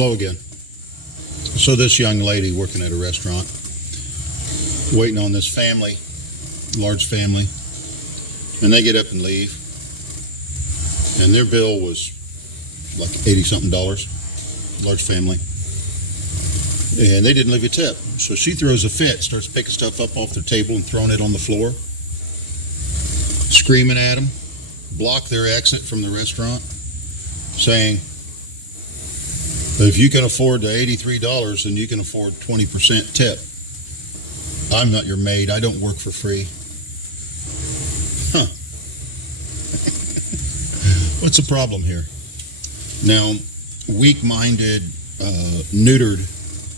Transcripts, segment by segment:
Hello again. So this young lady working at a restaurant, waiting on this family, large family, and they get up and leave, and their bill was like $80-something, large family, and they didn't leave a tip. So she throws a fit, starts picking stuff up off their table and throwing it on the floor, screaming at them, block their exit from the restaurant, saying, if you can afford the $83, then you can afford 20% tip. I'm not your maid. I don't work for free. Huh. What's the problem here? Now, weak-minded, neutered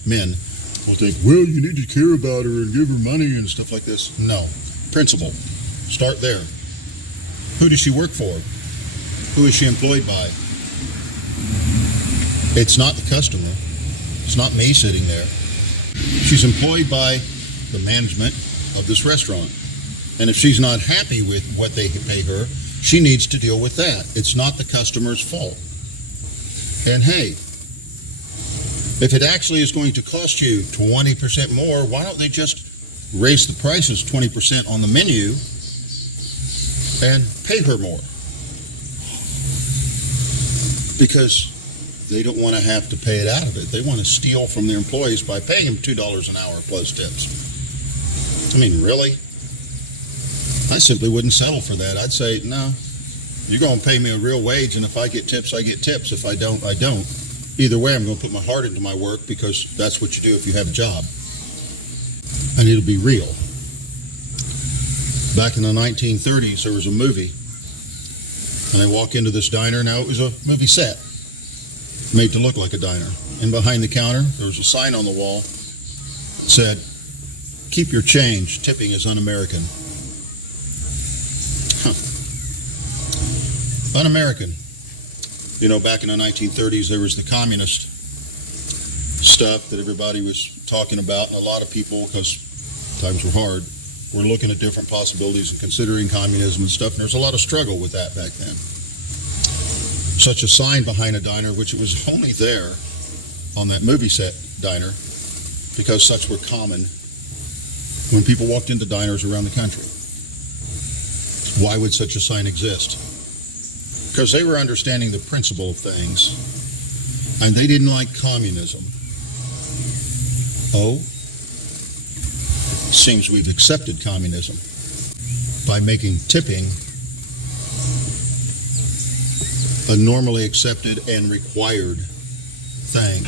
men will think, well, you need to care about her and give her money and stuff like this. No. Principle. Start there. Who does she work for? Who is she employed by? It's not the customer. It's not me sitting there. She's employed by the management of this restaurant. And if she's not happy with what they pay her, she needs to deal with that. It's not the customer's fault. And hey, if it actually is going to cost you 20% more, why don't they just raise the prices 20% on the menu and pay her more? Because they don't want to have to pay it out of it. They want to steal from their employees by paying them $2 an hour plus tips. I mean, really? I simply wouldn't settle for that. I'd say, no, you're going to pay me a real wage, and if I get tips, I get tips. If I don't, I don't. Either way, I'm going to put my heart into my work because that's what you do if you have a job. And it'll be real. Back in the 1930s, there was a movie, and I walk into this diner. Now, it was a movie set made to look like a diner. And behind the counter, there was a sign on the wall that said, keep your change, tipping is un-American. Un-American. You know, back in the 1930s, there was the communist stuff that everybody was talking about, and a lot of people, because times were hard, were looking at different possibilities and considering communism and stuff, and there's a lot of struggle with that back then. Such a sign behind a diner, which it was only there on that movie set diner because such were common when people walked into diners around the country. Why would such a sign exist? Because they were understanding the principle of things, and they didn't like communism. Oh, seems we've accepted communism by making tipping a normally accepted and required thing.